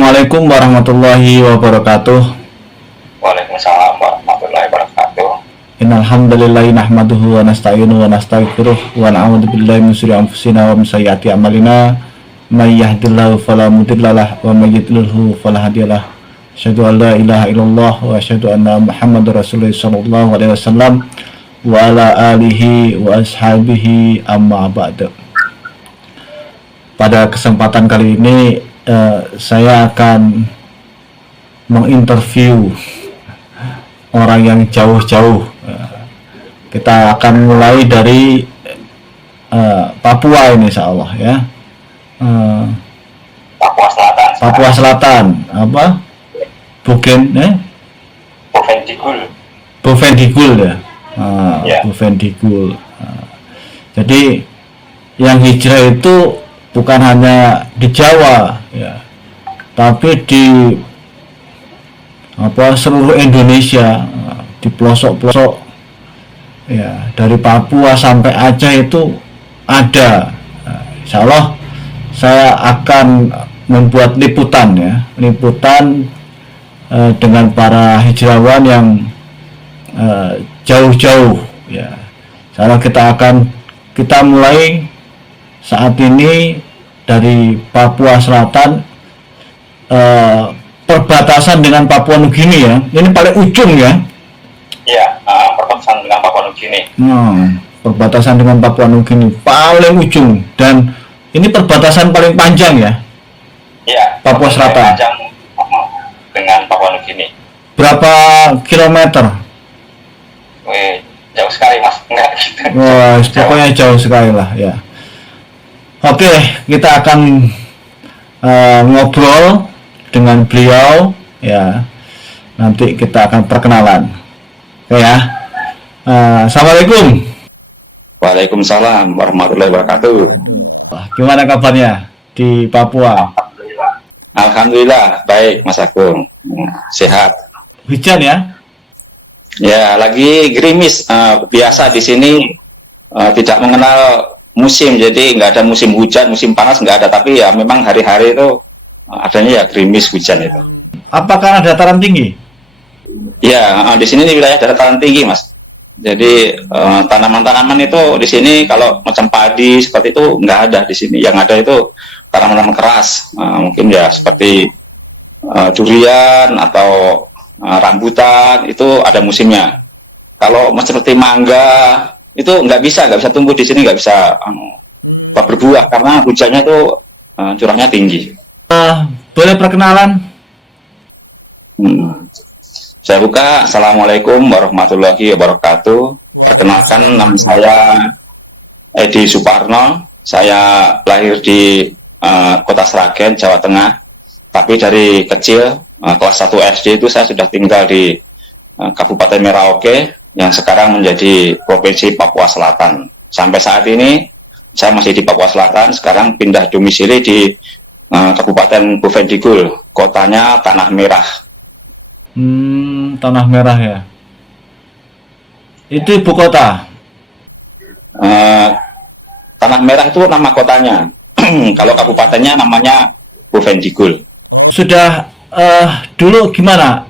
Assalamualaikum warahmatullahi wabarakatuh. Waalaikumsalam warahmatullahi wabarakatuh. Innal hamdalillahi nahmaduhu wa nasta'inuhu wa nastaghfiruh wa na'udzu billahi min syururi anfusina wa min sayyiati a'malina. May yahdihillahu fala mudhillalah wa may yudlilhu fala hadiyalah. Asyhadu an la ilaha illallah wa asyhadu anna Muhammadar Rasulullah sallallahu alaihi wasallam wa ala alihi wa ashabihi amma ba'du. Pada kesempatan kali ini saya akan menginterview orang yang jauh-jauh. Kita akan mulai dari Papua ini, insya Allah ya. Papua Selatan. Papua Selatan, apa? Bovendigul ya. Bovendigul. Jadi yang hijrah itu bukan hanya di Jawa ya, tapi di seluruh Indonesia, di pelosok-pelosok ya, dari Papua sampai Aceh itu ada. Insya Allah saya akan membuat liputan dengan para hijrawan yang jauh-jauh ya. Insya Allah kita mulai saat ini dari Papua Selatan, perbatasan dengan Papua Nugini ya. Ini paling ujung ya. Iya, perbatasan dengan Papua Nugini. Perbatasan dengan Papua Nugini paling ujung, dan ini perbatasan paling panjang ya. Iya. Papua Selatan. Panjang dengan Papua Nugini. Berapa kilometer? Jauh sekali mas. Enggak gitu. Wah, pokoknya jauh sekali lah ya. Oke, kita akan ngobrol dengan beliau ya. Nanti kita akan perkenalan. Oke ya. Assalamualaikum. Waalaikumsalam warahmatullahi wabarakatuh. Gimana kabarnya di Papua? Alhamdulillah baik Mas Agung. Sehat. Hujan ya? Ya, lagi gerimis. Biasa di sini tidak mengenal musim, jadi nggak ada musim hujan, musim panas nggak ada, tapi ya memang hari-hari itu adanya ya gerimis hujan itu. Apakah ada dataran tinggi? Ya, di sini di wilayah dataran tinggi mas. Jadi tanaman-tanaman itu di sini kalau macam padi seperti itu nggak ada di sini. Yang ada itu tanaman-tanaman keras, mungkin ya seperti durian atau rambutan itu ada musimnya. Kalau seperti mangga itu nggak bisa tumbuh di sini, nggak bisa berbuah karena hujannya itu curahnya tinggi. Boleh perkenalan? Saya buka. Assalamualaikum warahmatullahi wabarakatuh. Perkenalkan, nama saya Edi Suparno. Saya lahir di Kota Sragen, Jawa Tengah. Tapi dari kecil kelas 1 SD itu saya sudah tinggal di Kabupaten Merauke, yang sekarang menjadi Provinsi Papua Selatan. Sampai saat ini saya masih di Papua Selatan, sekarang pindah domisili di Kabupaten Bovendigul, kotanya Tanah Merah. Tanah Merah ya. Itu ibu kota? Tanah Merah itu nama kotanya. Kalau kabupatennya namanya Bovendigul. Sudah dulu gimana?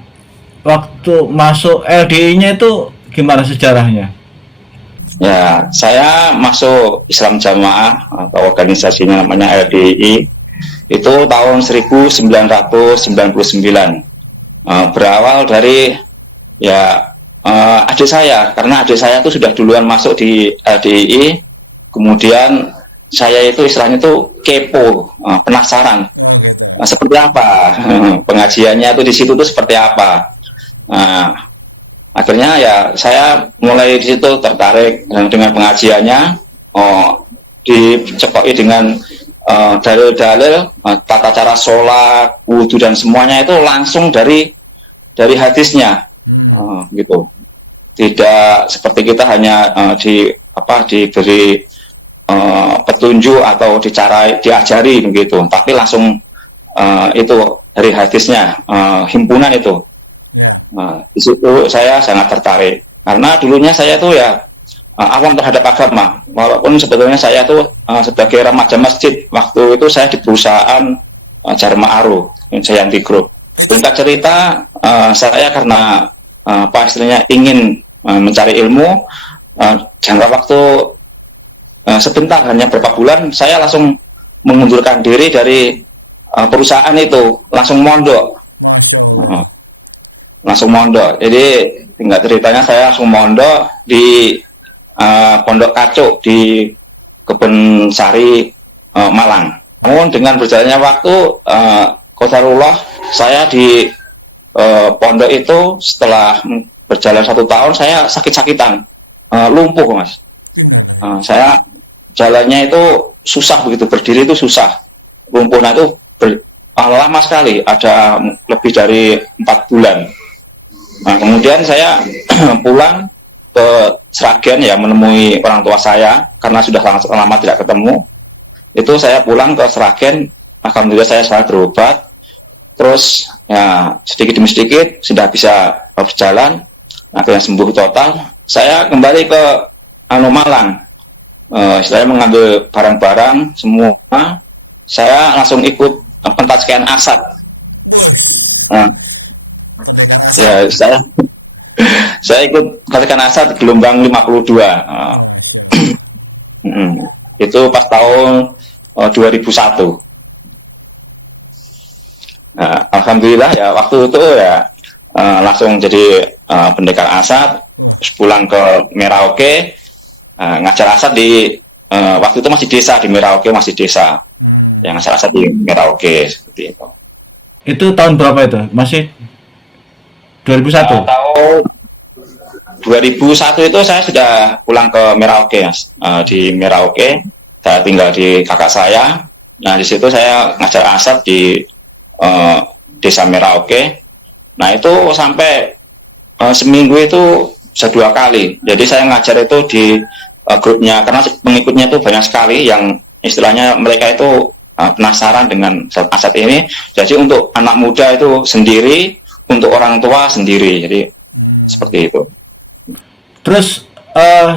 Waktu masuk LDI-nya itu gimana sejarahnya? Ya, saya masuk Islam Jamaah atau organisasinya namanya LDI itu tahun 1999. Berawal dari ya adik saya, karena adik saya itu sudah duluan masuk di LDI, kemudian saya itu istilahnya itu kepo, penasaran seperti apa pengajiannya itu di situ tuh seperti apa. Akhirnya ya saya mulai di situ tertarik dengan pengajiannya, dicekoki dengan dalil-dalil, tata cara sholat, wudhu dan semuanya itu langsung dari hadisnya, gitu. Tidak seperti kita hanya diberi petunjuk atau diajari begitu, tapi langsung itu dari hadisnya, himpunan itu. Di situ saya sangat tertarik karena dulunya saya tuh ya awam terhadap agama, walaupun sebetulnya saya tuh sebagai remaja masjid waktu itu saya di perusahaan Jarma Aro, Jayanti Group. Singkat cerita, saya karena apa istilahnya ingin mencari ilmu, jangka waktu sebentar, hanya beberapa bulan, saya langsung mengundurkan diri dari perusahaan itu, langsung mondok. Jadi tinggal ceritanya saya langsung mondok di Pondok Kacuk di Kebun Sari, Malang. Namun dengan berjalannya waktu, qadarullah, saya di pondok itu setelah berjalan 1 tahun saya sakit-sakitan, lumpuh mas. Saya jalannya itu susah, begitu berdiri itu susah, lumpuhnya itu lama sekali, ada lebih dari 4 bulan. Nah, kemudian saya pulang ke Sragen ya, menemui orang tua saya karena sudah sangat lama tidak ketemu. Itu saya pulang ke Sragen, alhamdulillah saya berobat, terus ya sedikit demi sedikit sudah bisa berjalan, akhirnya sembuh total. Saya kembali ke Malang, saya mengambil barang-barang semua, saya langsung ikut pentas Kian Asad. Ya saya ikut Kian Asad gelombang 52. Itu pas tahun 2001. Nah, alhamdulillah ya waktu itu ya langsung jadi pendekar Asad, terus pulang ke Merauke, ngajar Asad di waktu itu masih desa, di Merauke masih desa, yang ngajar Asad di Merauke seperti itu. Itu tahun berapa itu? Masih 2001? Tahun 2001 itu saya sudah pulang ke Merauke, Mas. Di Merauke saya tinggal di kakak saya. Nah di situ saya ngajar Asad di desa Merauke. Nah itu sampai seminggu itu bisa 2 kali. Jadi saya ngajar itu di grupnya, karena pengikutnya itu banyak sekali yang istilahnya mereka itu penasaran dengan Asad ini. Jadi untuk anak muda itu sendiri, untuk orang tua sendiri. Jadi seperti itu. Terus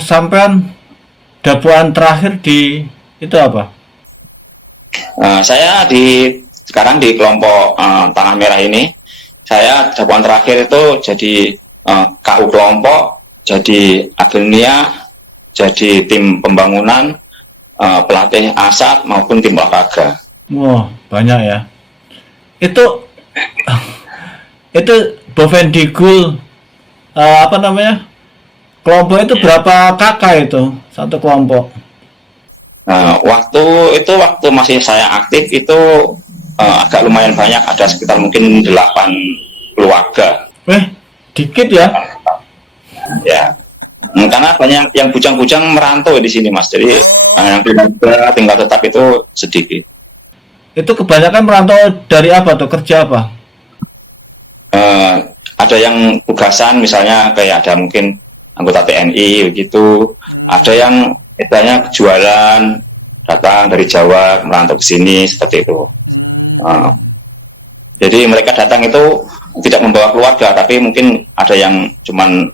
sampean dakwaan terakhir di itu apa? Saya sekarang di kelompok Tanah Merah ini, saya dakwaan terakhir itu jadi KU kelompok, jadi agensia, jadi tim pembangunan, pelatih Asad maupun tim olahraga. Wah, banyak ya. Itu Bovendigul apa namanya? Kelompok itu berapa kakak itu satu kelompok? Waktu masih saya aktif itu agak lumayan banyak, ada sekitar mungkin 8 keluarga. Dikit ya? Ya, karena banyak yang bujang-bujang merantau di sini mas, jadi yang keluarga tinggal tetap itu sedikit. Itu kebanyakan merantau dari apa tuh, kerja apa? Ada yang tugasan, misalnya kayak ada mungkin anggota TNI begitu, ada yang istilahnya jualan, datang dari Jawa merantau ke sini seperti itu. Jadi mereka datang itu tidak membawa keluarga, tapi mungkin ada yang cuman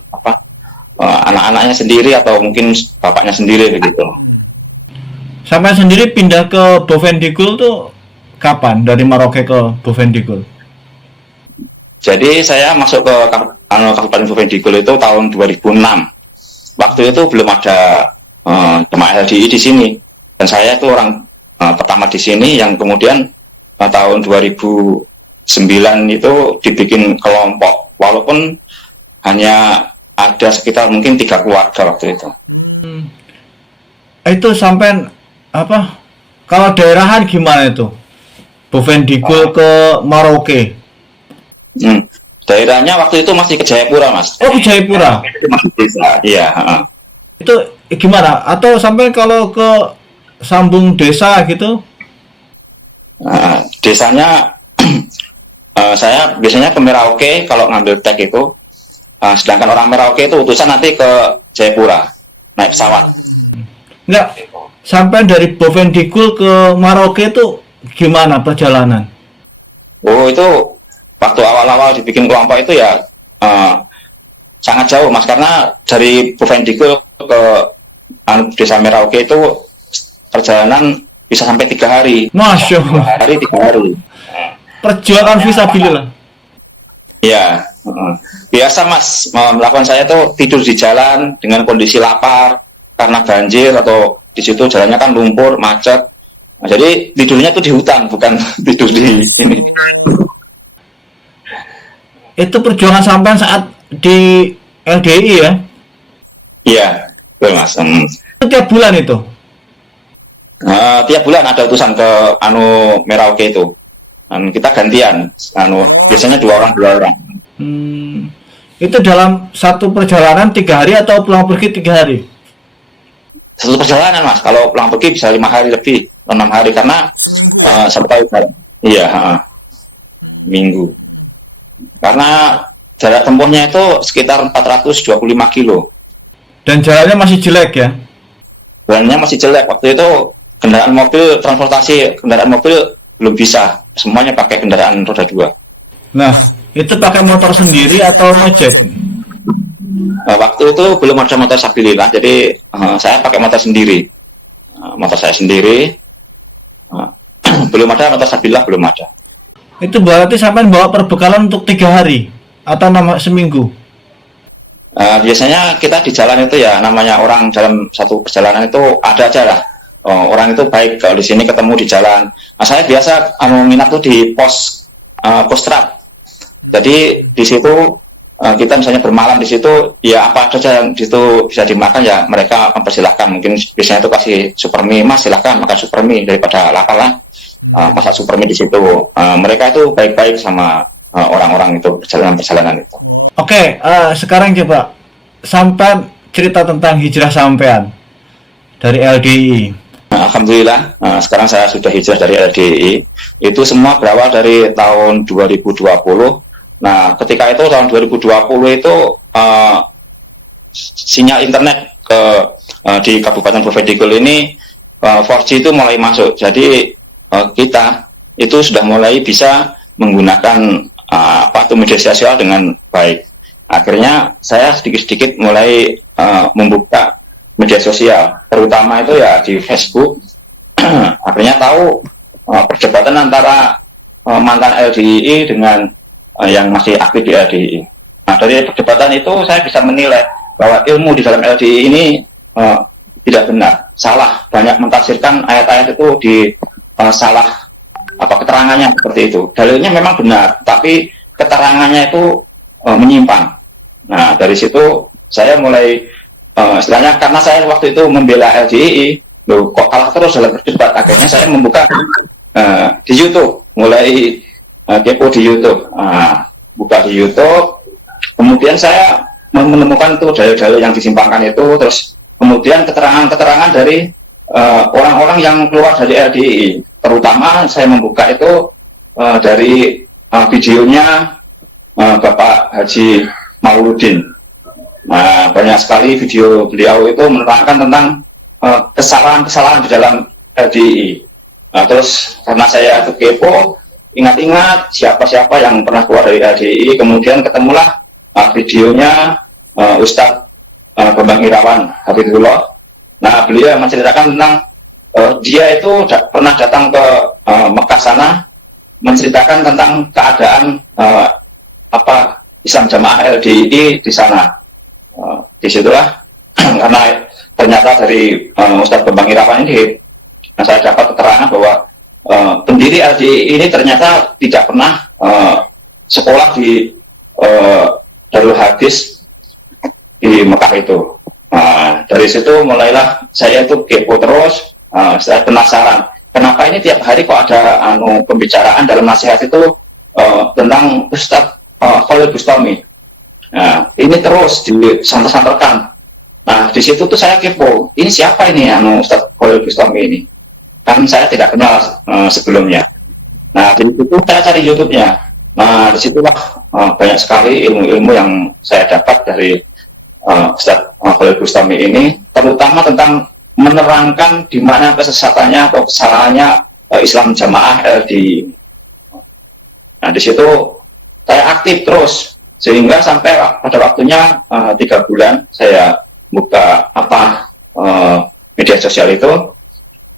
anak-anaknya sendiri atau mungkin bapaknya sendiri begitu. Sampai sendiri pindah ke Bovendigul tuh kapan? Dari Merauke ke Bovendigul? Jadi saya masuk ke Kabupaten Bovendigul itu tahun 2006. Waktu itu belum ada jemaah LDI di sini, dan saya itu orang pertama di sini yang kemudian tahun 2009 itu dibikin kelompok, walaupun hanya ada sekitar mungkin 3 keluarga waktu itu. Itu sampai apa? Kalau daerahan gimana itu? Bovendigul ke Merauke? Daerahnya waktu itu masih ke Jayapura mas. Oh, ke Jayapura? Masih desa, iya. Itu gimana? Atau sampai kalau ke sambung desa gitu? Desanya saya biasanya ke Merauke kalau ngambil tag itu, sedangkan orang Merauke itu utusan nanti ke Jayapura naik pesawat. Enggak, sampai dari Bovendigul ke Merauke itu gimana perjalanan? Oh itu waktu awal-awal dibikin kelompok itu ya sangat jauh mas, karena dari Bovendigul ke desa Merauke itu perjalanan bisa sampai 3 hari. Masya Allah. 3 hari. perjuangan fisabilillah. Ya, biasa Mas, melakukan saya tuh tidur di jalan dengan kondisi lapar karena banjir atau di situ jalannya kan lumpur, macet. Nah, jadi tidurnya tuh di hutan, bukan tidur di ini. Itu perjuangan sampean saat di LDI ya? Iya, betul Mas. Itu tiap bulan itu? Tiap bulan ada utusan ke Merauke itu. Kita gantian, biasanya dua orang. Itu dalam satu perjalanan 3 hari atau pulang pergi 3 hari? Satu perjalanan Mas, kalau pulang pergi bisa 5 hari lebih, 6 hari karena sampai iya minggu. Karena jarak tempuhnya itu sekitar 425 kilo. Dan jalannya masih jelek ya? Jalannya masih jelek waktu itu, transportasi kendaraan mobil belum bisa, semuanya pakai kendaraan roda 2. Nah, itu pakai motor sendiri atau ojek? Waktu itu belum ada motor sabilillah, jadi saya pakai motor sendiri. Motor saya sendiri, belum ada motor sabilillah, belum ada. Itu berarti sampai bawa perbekalan untuk 3 hari atau seminggu? Biasanya kita di jalan itu ya, namanya orang dalam satu perjalanan itu ada aja lah. Orang itu baik kalau di sini ketemu di jalan. Nah, saya biasa minat tuh di pos trap. Jadi di situ kita misalnya bermalam di situ, ya apa saja yang di situ bisa dimakan ya mereka mempersilahkan. Mungkin biasanya itu kasih super mie, Mas silahkan makan super mie daripada lapar lah. Masak super mie di situ. Mereka itu baik-baik sama orang-orang itu perjalanan itu. Oke, sekarang coba sampai cerita tentang hijrah sampean dari LDI. Alhamdulillah, sekarang saya sudah hijrah dari LDI. Itu semua berawal dari tahun 2020. Nah, ketika itu tahun 2020 itu sinyal internet di Kabupaten Bovendigul ini 4G itu mulai masuk. Jadi kita itu sudah mulai bisa menggunakan media sosial dengan baik. Akhirnya saya sedikit-sedikit mulai membuka media sosial, terutama itu ya di Facebook. Akhirnya tahu perdebatan antara mantan LDI dengan yang masih aktif di LDI. Nah, dari perdebatan itu saya bisa menilai bahwa ilmu di dalam LDI ini tidak benar, salah. Banyak mentafsirkan ayat-ayat itu di salah keterangannya seperti itu. Dalilnya memang benar, tapi keterangannya itu menyimpang. Nah, dari situ saya mulai istilahnya, karena saya waktu itu membela LDI, loh kok kalah terus dalam berdebat. Akhirnya saya membuka di YouTube, mulai kepo di YouTube, buka di YouTube. Kemudian saya menemukan tuh dalil-dalil yang disimpangkan itu, terus kemudian keterangan-keterangan dari orang-orang yang keluar dari LDI. Terutama saya membuka itu dari videonya Bapak Haji Mauludin. Nah, banyak sekali video beliau itu menerangkan tentang kesalahan-kesalahan di dalam LDI. Nah, terus karena saya itu kepo, ingat-ingat siapa-siapa yang pernah keluar dari LDI, kemudian ketemulah videonya Ustadz Bambang Irawan Hafizullah. Nah, beliau yang menceritakan tentang dia itu pernah datang ke Mekah sana, menceritakan tentang keadaan Islam Jamaah LDI di sana. Disitulah karena ternyata dari Ustadz Bambang Irawan ini, saya dapat keterangan bahwa pendiri LDI ini ternyata tidak pernah sekolah di Darul Hadis di Mekah itu. Nah, dari situ mulailah saya itu kepo terus. Saya penasaran, kenapa ini tiap hari kok ada pembicaraan dalam nasihat itu tentang Ustadz Khalil Bustami. Nah, ini terus disanter-santerkan. Nah, di situ tuh saya kepo, ini siapa ini Ustadz Khalil Bustami ini? Kan saya tidak kenal sebelumnya. Nah, di situ saya cari YouTube-nya. Nah, disitulah banyak sekali ilmu-ilmu yang saya dapat dari Ustadz Khalil Bustami ini, terutama tentang menerangkan di mana kesesatannya atau kesalahannya Islam Jamaah LDI. Nah, di situ saya aktif terus sehingga sampai pada waktunya 3 bulan saya buka media sosial itu.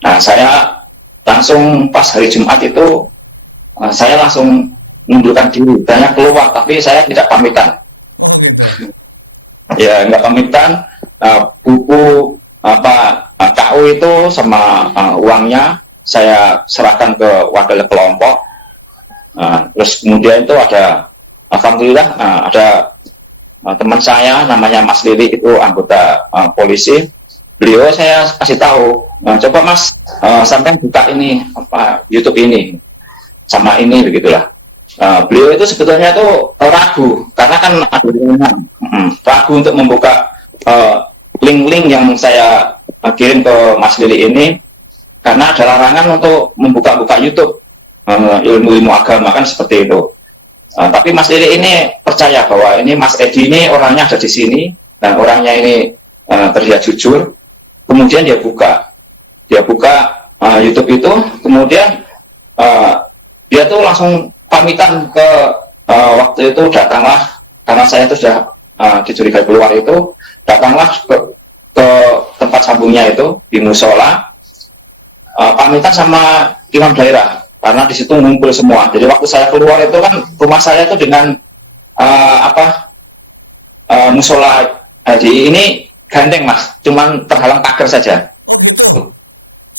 Nah, saya langsung pas hari Jumat itu saya langsung mundurkan diri, banyak keluar, tapi saya tidak pamitan. Ya, nggak pamitan. Buku KU itu sama uangnya saya serahkan ke wakil kelompok. Terus kemudian itu ada, alhamdulillah, ada teman saya namanya Mas Lili, itu anggota polisi. Beliau saya kasih tahu, coba Mas, sampai buka ini YouTube ini sama ini, begitulah. Beliau itu sebetulnya itu ragu, karena kan ragu untuk membuka link-link yang saya kirim ke Mas Lili ini, karena ada larangan untuk membuka-buka YouTube ilmu-ilmu agama, kan seperti itu. Tapi Mas Lili ini percaya bahwa ini Mas Edi ini orangnya ada di sini, dan orangnya ini terlihat jujur. Kemudian dia buka YouTube itu, kemudian dia tuh langsung pamitan ke waktu itu, datanglah, karena saya itu sudah dicurigai keluar itu, datanglah ke tempat sambungnya itu di musola, pamitan sama imam daerah, karena di situ ngumpul semua. Jadi waktu saya keluar itu kan rumah saya itu dengan musola di ini gandeng Mas, cuman terhalang pagar saja.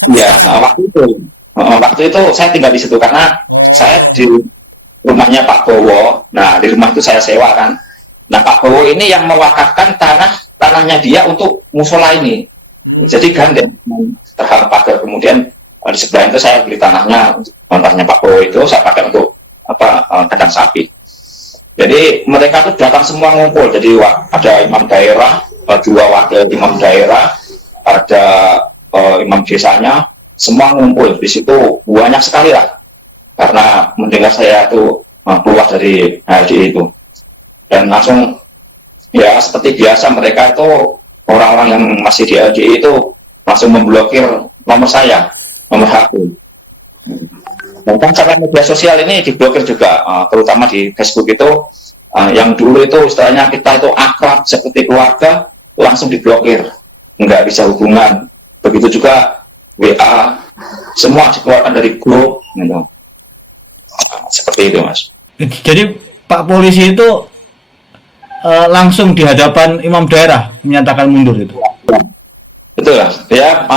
Ya, waktu itu saya tinggal di situ karena saya di rumahnya Pak Bowo. Nah, di rumah itu saya sewa kan. Nah, Pak Bowo ini yang mewakafkan tanahnya dia untuk musola ini. Jadi gandeng terhalang pagar. Kemudian di sebelah itu saya beli tanahnya Pak Bowo itu saya pakai untuk kandang sapi. Jadi mereka tuh datang semua ngumpul. Jadi ada imam daerah, 2 wakil imam daerah, ada imam desanya, semua ngumpul di situ, banyak sekali lah. Karena mendengar saya itu keluar dari HRDI itu, dan langsung ya seperti biasa mereka itu orang-orang yang masih di HRDI itu langsung memblokir nomor saya, nomor HP. Dan kan cara media sosial ini diblokir juga, terutama di Facebook itu, yang dulu itu istilahnya kita itu akrab seperti keluarga, langsung diblokir, nggak bisa hubungan. Begitu juga WA, semua dikeluarkan dari grup, gitu. Seperti itu Mas. Jadi Pak polisi itu langsung di hadapan imam daerah menyatakan mundur itu. Betul lah. Ya,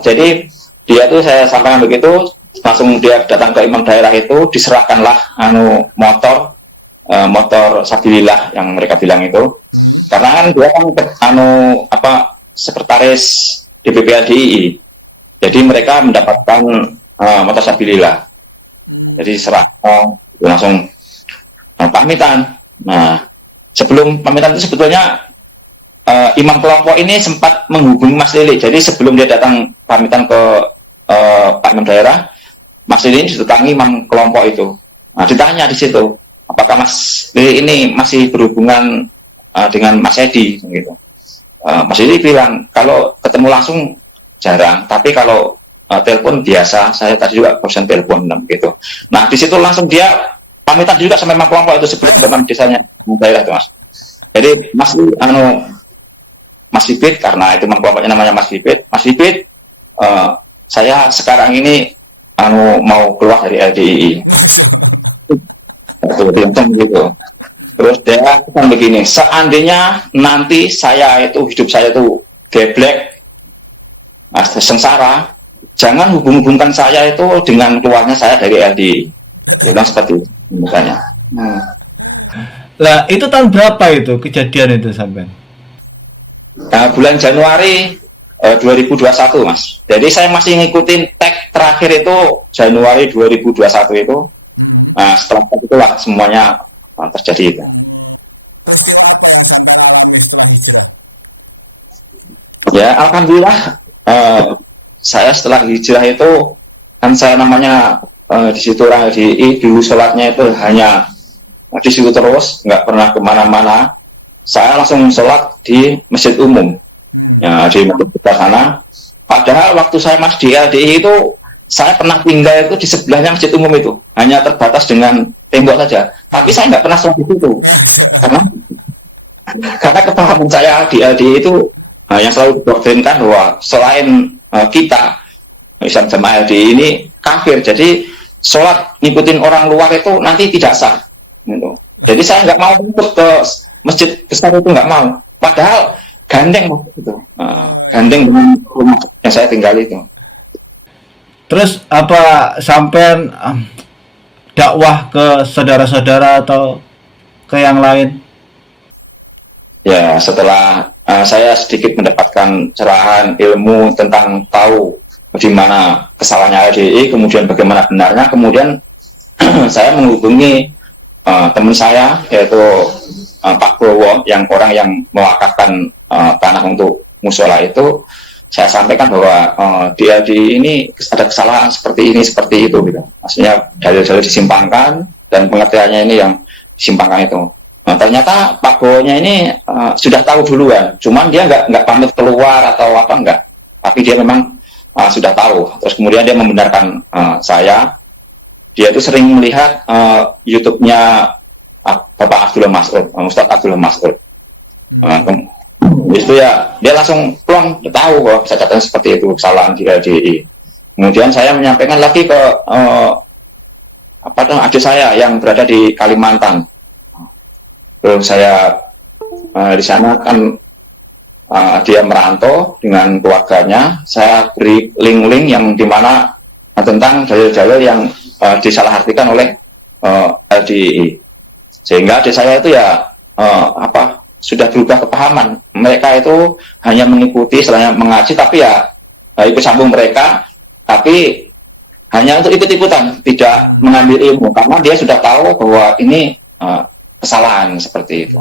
jadi dia tuh saya sampaikan begitu, langsung dia datang ke imam daerah itu, diserahkanlah motor sabilillah yang mereka bilang itu. Karena kan dia kan sekretaris DPP LDII. Jadi mereka mendapatkan motor sabilillah. Jadi serahkan langsung pamitan. Nah, sebelum pamitan itu sebetulnya imam kelompok ini sempat menghubungi Mas Lili. Jadi sebelum dia datang pamitan ke Pak Imam Daerah, Mas Lili ini didatangi imam kelompok itu. Nah, ditanya di situ, apakah Mas Lili ini masih berhubungan dengan Mas Edi, gitu. Mas Lili bilang kalau ketemu langsung jarang, tapi kalau telepon biasa, saya tadi juga barusan telepon gitu. Nah, di situ langsung dia pamitan juga sama imam kelompok itu sebelum teman desanya daerah itu Mas. Jadi Mas Bibit, karena itu imam kelompoknya namanya Mas Bibit. Mas Bibit, saya sekarang ini mau keluar dari LDII. Gitu. Terus dia bilang begini, seandainya nanti hidup saya itu geblek, sengsara, jangan hubung-hubungkan saya itu dengan keluarnya saya dari LDII. Dia bilang seperti itu misalnya. Lah, itu tahun berapa itu kejadian itu sampai? Nah, bulan Januari 2021 Mas. Jadi saya masih ngikutin tag terakhir itu Januari 2021 itu. Nah, setelah itulah semuanya terjadi itu. Ya, alhamdulillah saya setelah hijrah itu kan saya namanya di situ orang di dulu sholatnya itu hanya di situ terus, nggak pernah kemana-mana. Saya langsung sholat di masjid umum, ya di masjid sana. Padahal waktu saya masih di LDI itu saya pernah tinggal itu di sebelahnya masjid umum itu, hanya terbatas dengan tembok saja. Tapi saya nggak pernah sholat di situ, karena kepahaman saya di LDI itu yang selalu didoktrinkan bahwa selain kita Islam Jamaah LDI ini kafir. Jadi sholat ngikutin orang luar itu nanti tidak sah. Gitu. Jadi saya nggak mau ikut ke masjid besar itu, nggak mau. Padahal gandeng itu, gandeng dengan rumah yang saya tinggal itu. Terus apa sampean dakwah ke saudara-saudara atau ke yang lain? Ya, setelah saya sedikit mendapatkan cerahan ilmu tentang tahu di mana kesalahannya LDI, kemudian bagaimana benarnya, kemudian saya menghubungi teman saya yaitu Pak Bowo, yang orang yang mewakafkan tanah untuk musola itu. Saya sampaikan bahwa di LDI ini ada kesalahan seperti ini, seperti itu, gitu. Maksudnya dalil-dalil disimpangkan dan pengertiannya ini yang disimpangkan itu. Nah, ternyata Pak Bowo-nya ini sudah tahu duluan, cuman dia nggak pamit keluar atau apa, enggak. Tapi dia memang sudah tahu. Terus kemudian dia membenarkan saya. Dia itu sering melihat YouTube-nya Bapak Abdullah Mas'ud, Ustadz Abdullah Mas'ud. Itu ya, dia langsung plong tahu bahwa catatan seperti itu, kesalahan di LDI. Kemudian saya menyampaikan lagi ke adik saya yang berada di Kalimantan. Terus saya di sana kan dia merantau dengan keluarganya. Saya beri link-link yang dimana tentang dalil-dalil yang disalahartikan oleh LDI, sehingga adik saya itu ya sudah berubah kepahaman. Mereka itu hanya mengikuti, selain mengaji, tapi ya ikut sambung mereka, tapi hanya untuk ikut-ikutan, tidak mengambil ilmu, karena dia sudah tahu bahwa ini kesalahan seperti itu.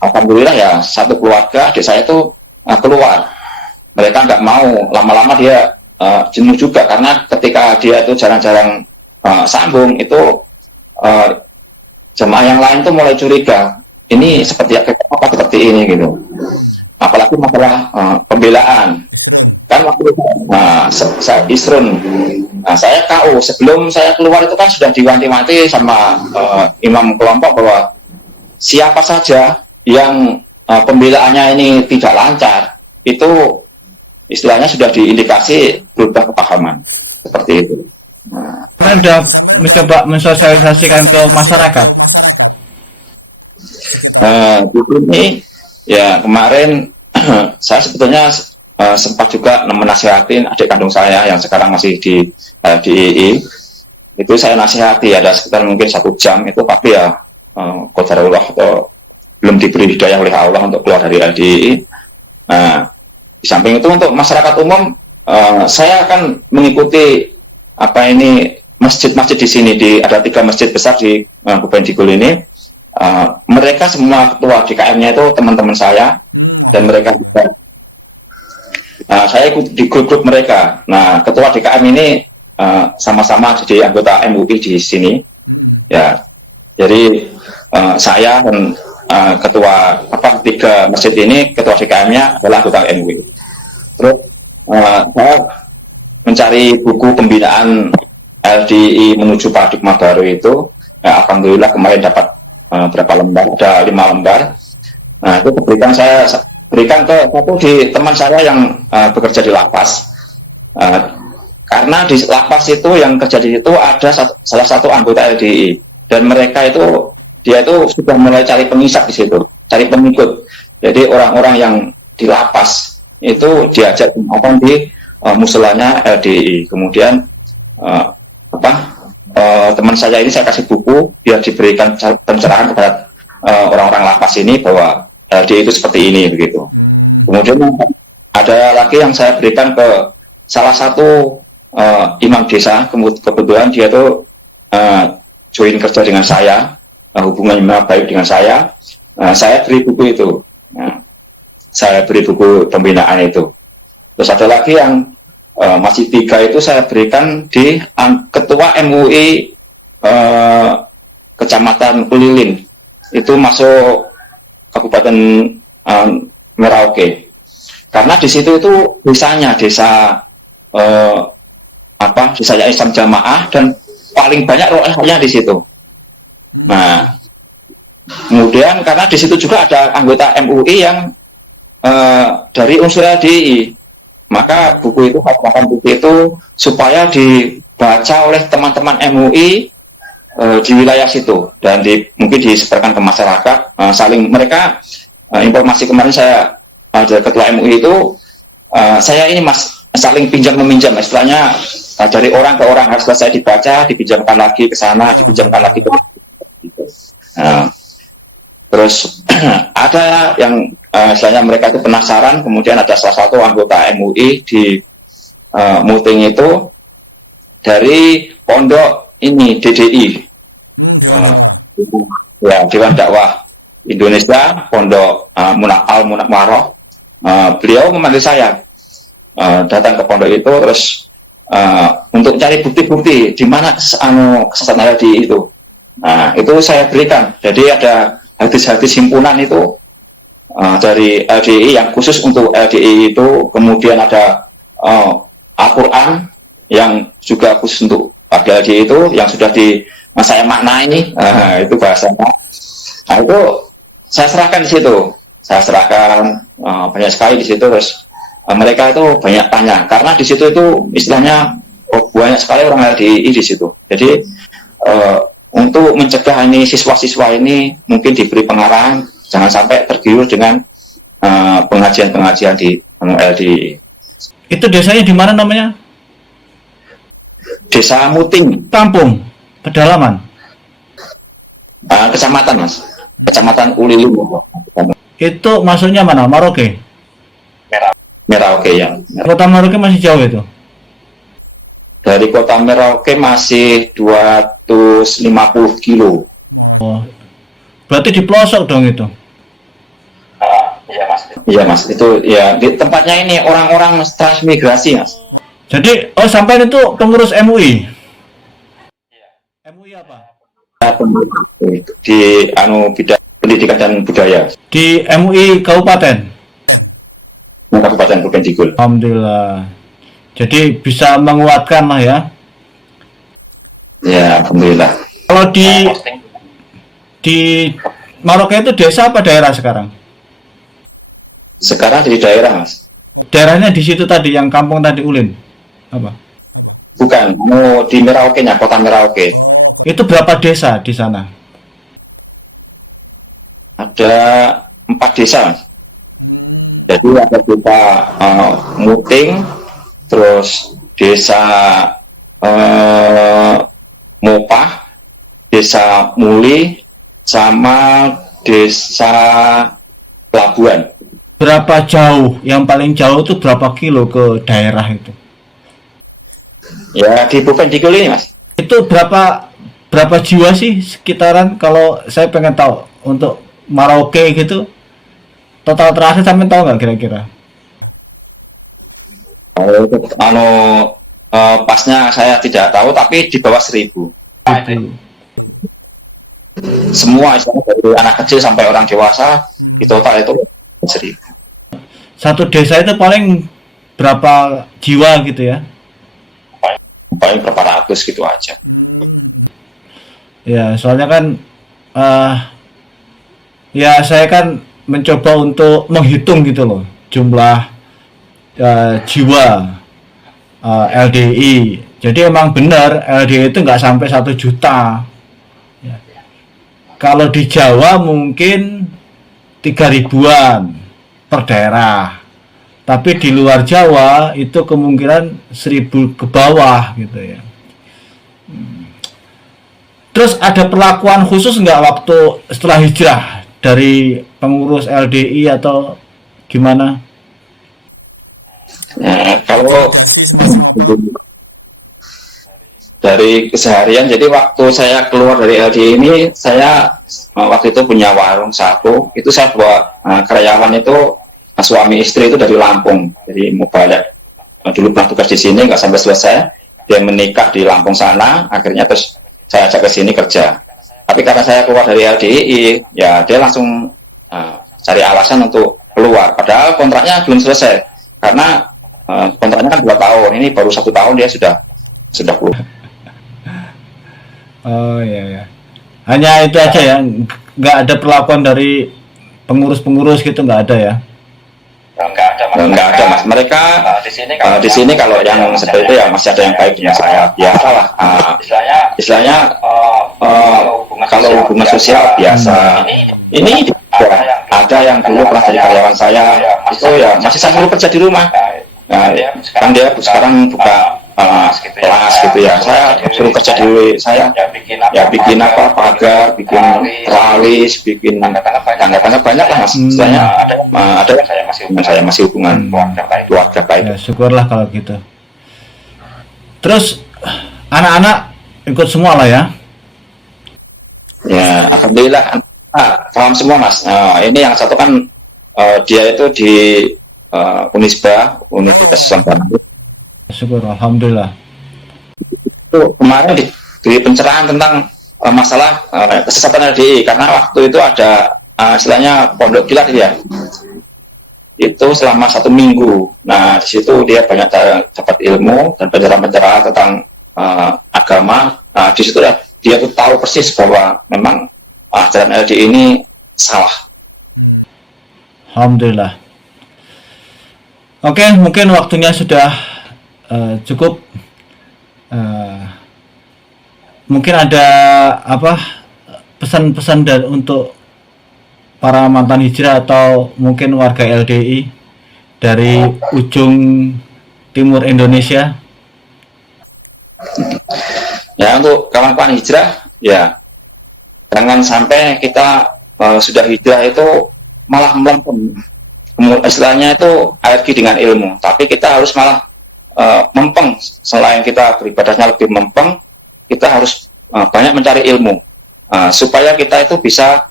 Alhamdulillah ya, satu keluarga adik saya itu keluar. Mereka nggak mau, lama-lama dia jenuh juga, karena ketika dia itu jarang-jarang sambung itu jemaah yang lain tuh mulai curiga, ini seperti apa seperti ini gitu. Apalagi masalah pembelaan. Kan waktu saya Isrun, saya KU, sebelum saya keluar itu kan sudah diwanti-wanti sama imam kelompok bahwa siapa saja yang pembelaannya ini tidak lancar, itu istilahnya sudah diindikasi berubah kepahaman seperti itu. Anda mencoba mensosialisasikan ke masyarakat. Di sini ya kemarin saya sebetulnya sempat juga menasihatin adik kandung saya yang sekarang masih di II. Itu saya nasihati ada sekitar mungkin 1 jam itu, tapi ya qadarullah atau belum diberi hidayah oleh Allah untuk keluar dari LDI. Di samping itu untuk masyarakat umum, saya akan mengikuti masjid-masjid di sini, ada 3 masjid besar di Kabupaten Digul ini. Mereka semua ketua DKM-nya itu teman-teman saya, dan mereka juga saya ikut di grup-grup mereka. Nah, ketua DKM ini sama-sama jadi anggota MUI di sini. Ya, jadi saya dan ketua 3 masjid ini, ketua DKM-nya adalah anggota MUI. Terus saya mencari buku pembinaan LDI menuju paradigma baru itu. Alhamdulillah kemarin dapat berapa lembar? Ada 5 lembar. Nah, itu saya berikan ke di teman saya yang bekerja di lapas. Karena di lapas itu yang kerja di situ ada salah satu anggota LDI, dan mereka itu dia itu sudah mulai cari pengisap di situ, cari pengikut. Jadi orang-orang yang di lapas itu diajak di musolanya LDI. Kemudian teman saya ini saya kasih buku biar diberikan pencerahan kepada orang-orang lapas ini bahwa LDI itu seperti ini begitu. Kemudian ada lagi yang saya berikan ke salah satu imam desa. Kebetulan dia itu join kerja dengan saya, hubungannya baik dengan saya. Saya beri buku itu. Saya beri buku pembinaan itu. Terus ada lagi yang masih 3 itu saya berikan di ketua MUI Kecamatan Kulilin. Itu masuk Kabupaten Merauke. Karena di situ itu desanya desa Islam Jamaah, dan paling banyak roehnya di situ. Nah, kemudian karena di situ juga ada anggota MUI yang dari unsur LDI, maka buku itu supaya dibaca oleh teman-teman MUI di wilayah situ dan mungkin disebarkan ke masyarakat. Saling mereka informasi kemarin saya dari ketua MUI itu saya ini Mas saling pinjam meminjam istilahnya dari orang ke orang, harus selesai dibaca dipinjamkan lagi ke sana, dipinjamkan lagi ke terus ada yang istilahnya mereka itu penasaran, kemudian ada salah satu anggota MUI di meeting itu dari pondok ini DDI, ya Dewan Dakwah Indonesia, pondok Al-Munawwaroh. Beliau memanggil saya datang ke pondok itu terus untuk cari bukti-bukti di mana kesesatan LDI itu. Nah, itu saya berikan. Jadi ada hadis-hadis himpunan itu dari LDI yang khusus untuk LDI itu, kemudian ada Al-Quran yang juga khusus untuk LDI itu yang sudah saya maknai, itu bahasanya. Nah, itu saya serahkan di situ. Saya serahkan banyak sekali di situ, terus mereka itu banyak tanya karena di situ itu istilahnya banyak sekali orang LDI di situ. Jadi untuk mencegah ini siswa-siswa ini mungkin diberi pengarahan jangan sampai tergiur dengan pengajian-pengajian di LDI. Itu desanya di mana namanya? Desa Muting, Kampung, pedalaman. Kecamatan Mas, Kecamatan Ulilu. Itu masuknya mana? Merauke. Merauke ya. Kota Merauke masih jauh itu. Dari kota Merauke masih 250 kilo. Oh, berarti di pelosok dong itu. Iya Mas. Iya Mas, itu ya di tempatnya ini orang-orang transmigrasi Mas. Jadi, sampai itu pengurus MUI. MUI apa? Di bidang pendidikan dan budaya. Di MUI Kabupaten. Kabupaten Provinsi. Alhamdulillah. Jadi bisa menguatkan lah ya. Ya, alhamdulillah. Kalau di Merauke itu desa apa daerah sekarang? Sekarang di daerah, Mas. Daerahnya di situ tadi yang kampung tadi Ulin. Apa? Bukan, di Merauke-nya, kota Merauke. Itu berapa desa di sana? Ada 4 desa, Mas. Jadi ada desa Muting, terus desa Mopah, desa Muli, sama desa Pelabuhan. Berapa jauh? Yang paling jauh itu berapa kilo ke daerah itu? Ya di Provinsi ini Mas. Itu berapa jiwa sih sekitaran? Kalau saya pengen tahu untuk Merauke gitu, total terakhir sampai tahu nggak kira-kira? Pasnya saya tidak tahu, tapi di bawah 1000. Semua dari anak kecil sampai orang dewasa di total itu 1000. Satu desa itu paling berapa jiwa gitu ya? Paling berapa ratus gitu aja. Ya, soalnya kan ya saya kan mencoba untuk menghitung gitu loh jumlah jiwa LDI. Jadi emang benar LDI itu nggak sampai 1 juta. Ya. Kalau di Jawa mungkin 3.000-an per daerah. Tapi di luar Jawa itu kemungkinan 1.000 ke bawah gitu ya. Terus ada perlakuan khusus nggak waktu setelah hijrah dari pengurus LDI atau gimana? Kalau dari keseharian, jadi waktu saya keluar dari LDI ini, saya waktu itu punya warung satu, itu saya bawa karyawan itu, suami istri itu dari Lampung, jadi mau balik. Dulu pernah tugas di sini, nggak sampai selesai, dia menikah di Lampung sana, akhirnya terus saya ajak ke sini kerja. Tapi karena saya keluar dari LDI, ya dia langsung cari alasan untuk keluar. Padahal kontraknya belum selesai, karena kontraknya kan 2 tahun, ini baru 1 tahun dia sudah keluar. Oh iya ya. Hanya itu aja ya, nggak ada perlakuan dari pengurus-pengurus gitu, nggak ada ya? Nggak ada Nggak ada Mas. Mereka di sini kalau yang seperti itu ya masih ada yang baik dengan saya. Biasa lah. Istilahnya kalau hubungan sosial biasa. Ini ada yang dulu pernah jadi karyawan saya, itu ya masih sambil kerja di rumah. Nah, kan dia sekarang buka kelas gitu ya. Saya suruh kerja dulu, saya ya bikin apa pagar, bikin teralis, bikin tangga-tangga banyak lah Mas. Istilahnya ada yang saya masih hubungan keluarga baik. Ya, syukurlah kalau gitu. Terus anak-anak ikut semua lah ya? Ya, alhamdulillah. Paham semua Mas. Ini yang satu kan dia itu di Unisba, Universitas Islam Bandung. Syukur, alhamdulillah. Itu kemarin di pencerahan tentang masalah kesesatan LDI, karena waktu itu ada istilahnya pondok kilat ya. Itu selama 1 minggu. Nah, di situ dia banyak dapat ilmu dan pencerahan-pencerahan tentang agama. Nah, di situ dia tuh tahu persis bahwa memang ajaran LDI ini salah. Alhamdulillah. Oke, mungkin waktunya sudah cukup. Mungkin ada apa pesan-pesan untuk para mantan hijrah atau mungkin warga LDI dari ujung timur Indonesia? Ya, untuk kawan-kawan hijrah, ya jangan sampai kita sudah hijrah itu malah melempem. Istilahnya itu alergi dengan ilmu, tapi kita harus malah mempeng. Selain kita beribadahnya lebih mempeng, kita harus banyak mencari ilmu supaya kita itu bisa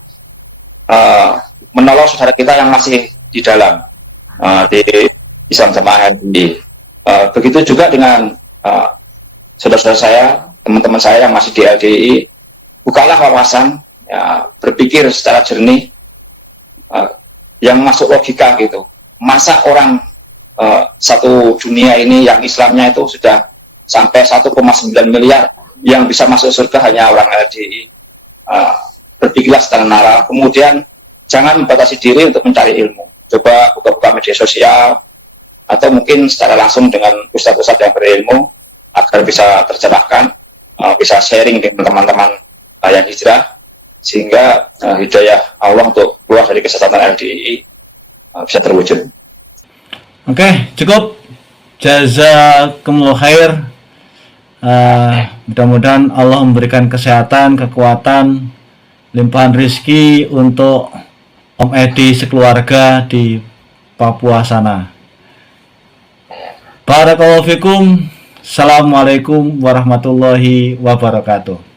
menolong saudara kita yang masih di dalam di Islam Jamaah LDI. Begitu juga dengan saudara-saudara saya, teman-teman saya yang masih di LDI, bukalah wawasan, ya, berpikir secara jernih, yang masuk logika gitu. Masa orang satu dunia ini yang Islamnya itu sudah sampai 1,9 miliar, yang bisa masuk surga hanya orang LDI. Berpikirlah secara nalar, kemudian jangan membatasi diri untuk mencari ilmu. Coba buka-buka media sosial, atau mungkin secara langsung dengan ustadz-ustadz yang berilmu, agar bisa tercerahkan, bisa sharing dengan teman-teman yang hijrah, sehingga hidayah Allah untuk keluar dari kesesatan LDI bisa terwujud. Oke, cukup. Jazakumullah khair. Mudah-mudahan Allah memberikan kesehatan, kekuatan, limpahan rezeki untuk Om Edi sekeluarga di Papua sana. Barakallahu fikum. Assalamualaikum warahmatullahi wabarakatuh.